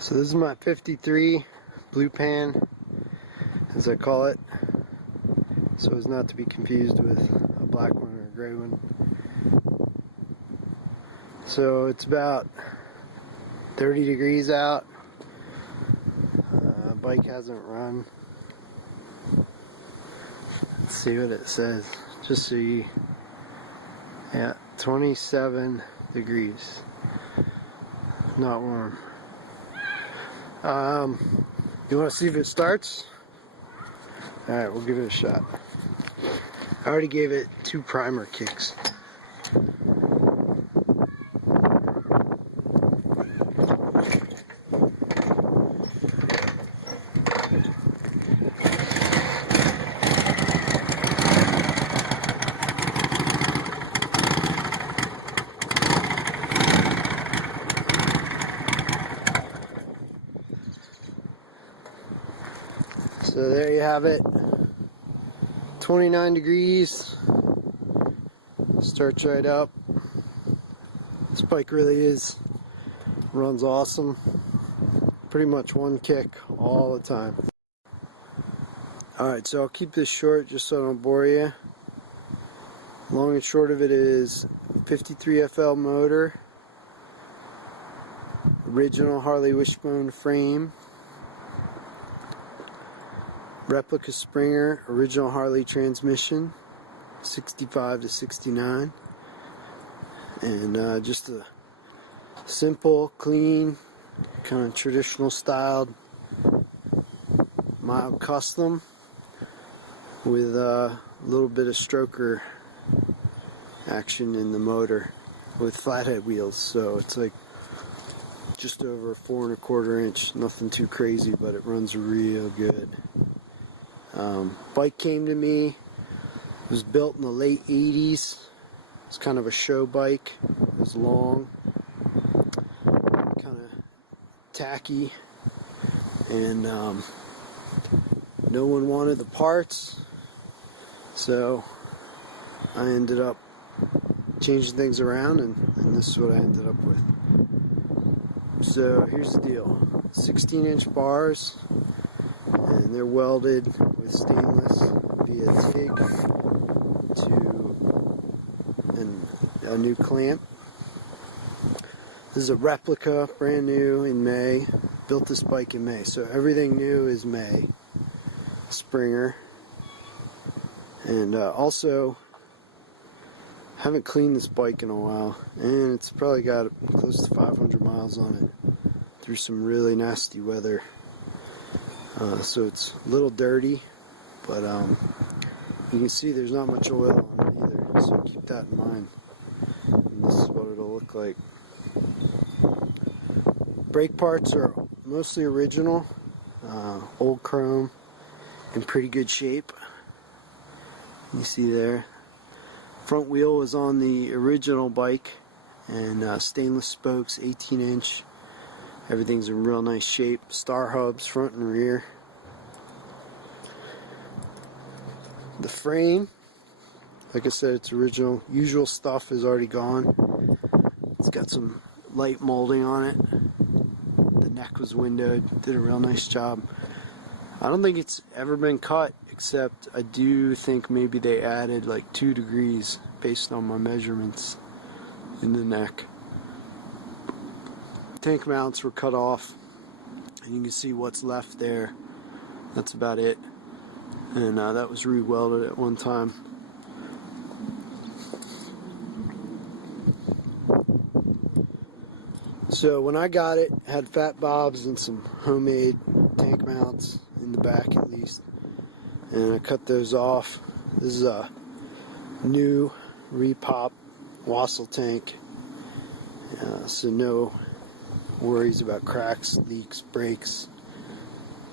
So this is my 53 blue pan, as I call it, so as not to be confused with a black one or a gray one. So it's about 30 degrees out. Bike hasn't run. Let's see what it says, just so you, yeah, 27 degrees, not warm. You want to see if it starts? Alright, we'll give it a shot. I already gave it 2 primer kicks. So there you have it, 29 degrees, starts right up. This bike really runs awesome, pretty much one kick all the time. Alright, so I'll keep this short just so I don't bore you. Long and short of it is 53 FL motor, original Harley wishbone frame, replica Springer, original Harley transmission, 65 to 69, and just a simple, clean, kind of traditional styled, mild custom with a little bit of stroker action in the motor with flathead wheels. So it's like just over 4 1/4 inch, nothing too crazy, but it runs real good. Bike came to me, it was built in the late 80s. It's kind of a show bike. It was long, kind of tacky, and no one wanted the parts, so I ended up changing things around, and this is what I ended up with. So here's the deal, 16-inch bars, and they're welded with stainless via TIG to a new clamp. This is a replica, brand new in May. Built this bike in May, so everything new is May. Springer. And also, haven't cleaned this bike in a while, and it's probably got close to 500 miles on it through some really nasty weather. So it's a little dirty, but you can see there's not much oil on it either, so keep that in mind. And this is what it'll look like. Brake parts are mostly original, old chrome, in pretty good shape. You see there. Front wheel was on the original bike, and stainless spokes, 18-inch. Everything's in real nice shape. Star hubs, front and rear. The frame, like I said, it's original. Usual stuff is already gone. It's got some light molding on it. The neck was windowed. Did a real nice job. I don't think it's ever been cut, except I do think maybe they added like 2 degrees based on my measurements in the neck. Tank mounts were cut off, and you can see what's left there. That's about it. And that was re-welded at one time. So when I got it, it had fat bobs and some homemade tank mounts in the back at least, and I cut those off. This is a new repop Wassel tank, so no worries about cracks, leaks, breaks.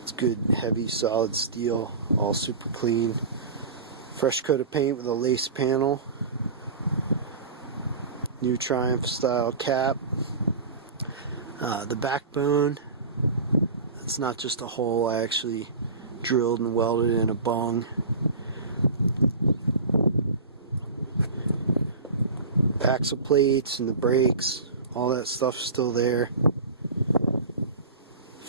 It's good, heavy, solid steel, all super clean. Fresh coat of paint with a lace panel. New Triumph style cap. The backbone, it's not just a hole, I actually drilled and welded in a bung. Axle plates and the brakes, all that stuff's still there.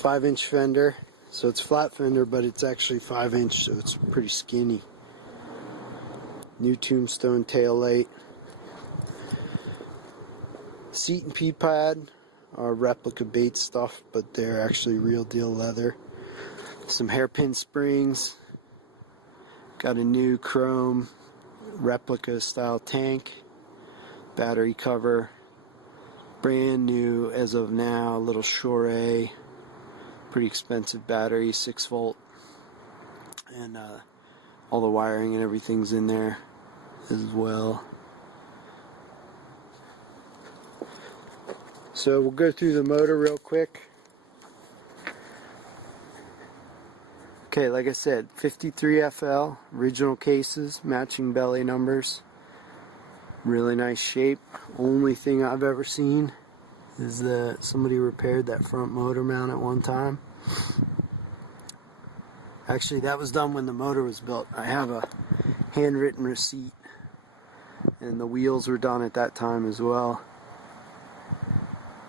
5-inch fender. So it's flat fender, but it's actually 5-inch, so it's pretty skinny. New tombstone tail light. Seat and P pad are replica bait stuff, but they're actually real deal leather. Some hairpin springs. Got a new chrome replica style tank. Battery cover. Brand new as of now, little Shore. Pretty expensive battery, 6 volt. And all the wiring and everything's in there as well. So we'll go through the motor real quick. Okay, like I said, 53 FL, original cases, matching belly numbers. Really nice shape. Only thing I've ever seen is that somebody repaired that front motor mount at one time. Actually, that was done when the motor was built. I have a handwritten receipt, and the wheels were done at that time as well.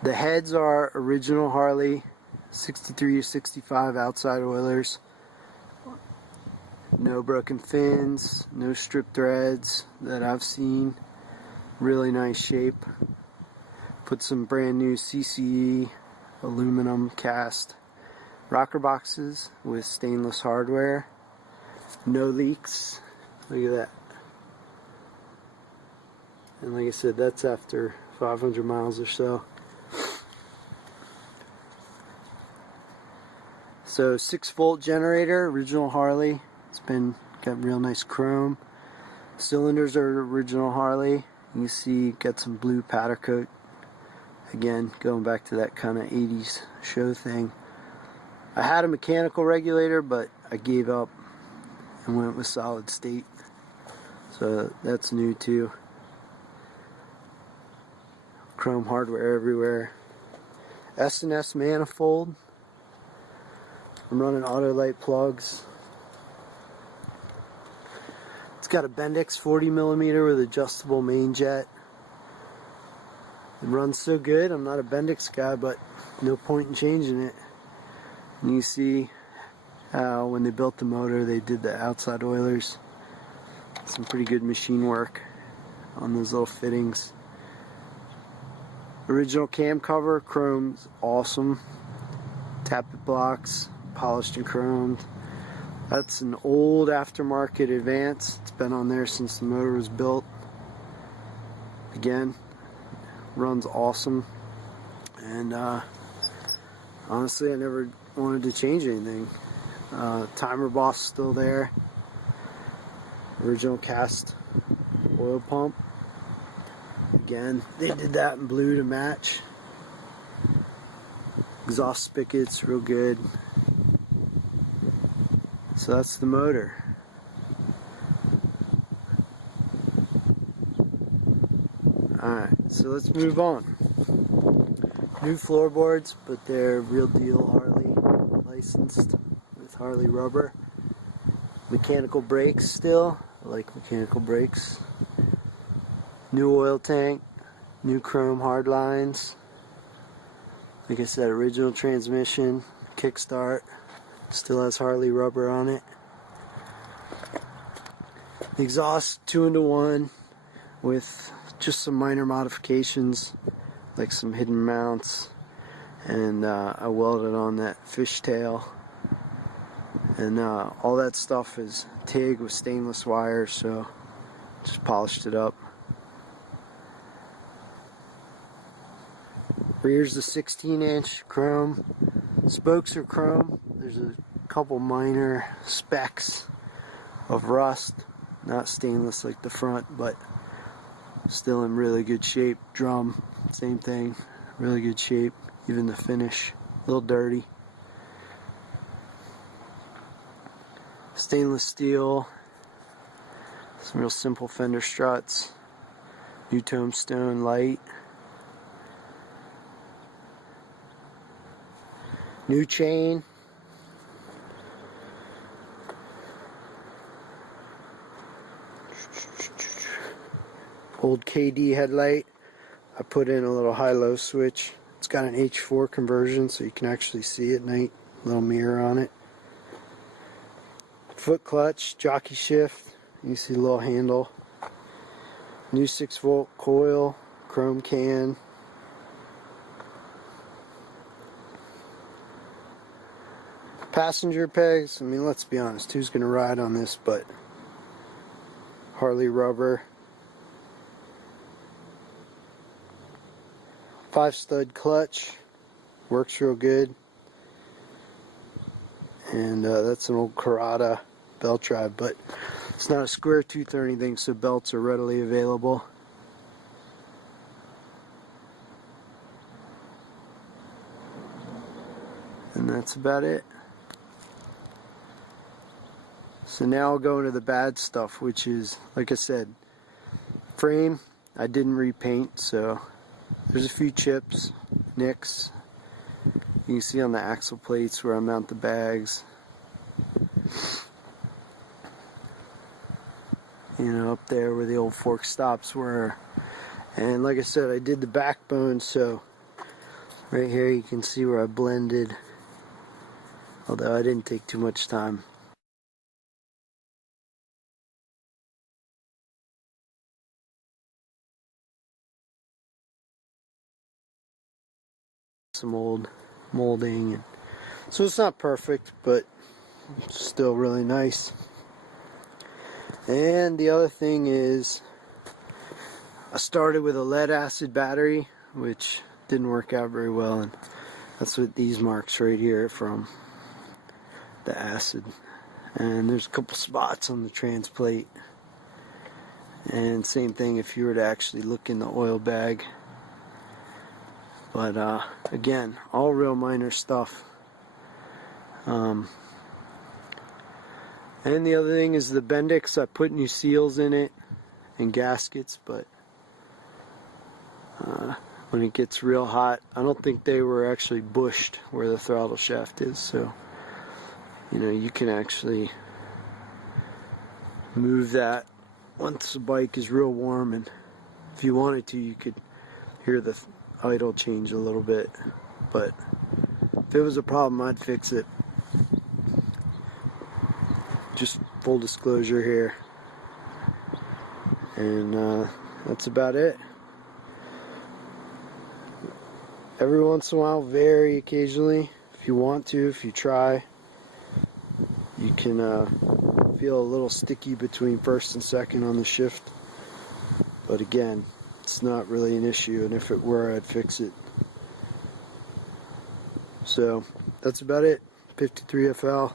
The heads are original Harley, 63 or 65 outside oilers. No broken fins, no strip threads that I've seen. Really nice shape. Put some brand new CCE aluminum cast rocker boxes with stainless hardware. No leaks. Look at that. And like I said, that's after 500 miles or so. So 6-volt generator, original Harley. It's got real nice chrome. Cylinders are original Harley. You see, got some blue powder coat. Again, going back to that kind of 80s show thing. I had a mechanical regulator, but I gave up and went with solid state. So that's new too. Chrome hardware everywhere. S&S manifold. I'm running auto light plugs. It's got a Bendix 40mm with adjustable main jet. It runs so good. I'm not a Bendix guy, but no point in changing it. And you see how when they built the motor, they did the outside oilers. Some pretty good machine work on those little fittings. Original cam cover, chrome's awesome. Tappet blocks, polished and chromed. That's an old aftermarket Advance. It's been on there since the motor was built. Again, runs awesome. And honestly, I never wanted to change anything. Timer boss still there. Original cast oil pump. Again, they did that in blue to match. Exhaust spigots, real good. So that's the motor. Alright, so let's move on. New floorboards, but they're real deal Harley licensed with Harley rubber. Mechanical brakes still. I like mechanical brakes. New oil tank. New chrome hard lines. Like I said, original transmission. Kickstart. Still has Harley rubber on it. The exhaust 2-into-1 with just some minor modifications, like some hidden mounts, and I welded on that fishtail, and all that stuff is TIG with stainless wire, so just polished it up. Rear's the 16-inch chrome. Spokes are chrome. There's a couple minor specks of rust, not stainless like the front, but still in really good shape. Drum, same thing, really good shape. Even the finish, a little dirty. Stainless steel, some real simple fender struts, new tombstone light, new chain, old KD headlight. I put in a little high-low switch. It's It's got an H4 conversion so you can actually see at night. Little mirror on it. Foot clutch, jockey shift. You see a little handle. New 6-volt coil, chrome can. Passenger pegs, I mean, let's be honest, who's going to ride on this but Harley rubber. 5-stud clutch, works real good. And that's an old Carrata belt drive, but it's not a square tooth or anything, so belts are readily available. And that's about it. So now I'll go into the bad stuff, which is, like I said, frame, I didn't repaint, so there's a few chips, nicks. You can see on the axle plates where I mount the bags. You know, up there where the old fork stops were. And like I said, I did the backbone, so right here you can see where I blended, although I didn't take too much time. Some old molding, and so it's not perfect, but it's still really nice. And the other thing is, I started with a lead acid battery, which didn't work out very well, and that's what these marks right here are from, the acid. And there's a couple spots on the trans plate, and same thing if you were to actually look in the oil bag. But again, all real minor stuff. And the other thing is the Bendix. I put new seals in it and gaskets, but when it gets real hot, I don't think they were actually bushed where the throttle shaft is, so you know, you can actually move that once the bike is real warm, and if you wanted to, you could hear the idle change a little bit. But if it was a problem, I'd fix it. Just full disclosure here. And that's about it. Every once in a while, very occasionally, if you want to, if you try, you can feel a little sticky between first and second on the shift. But again, it's not really an issue, and if it were, I'd fix it. So that's about it. 53 FL.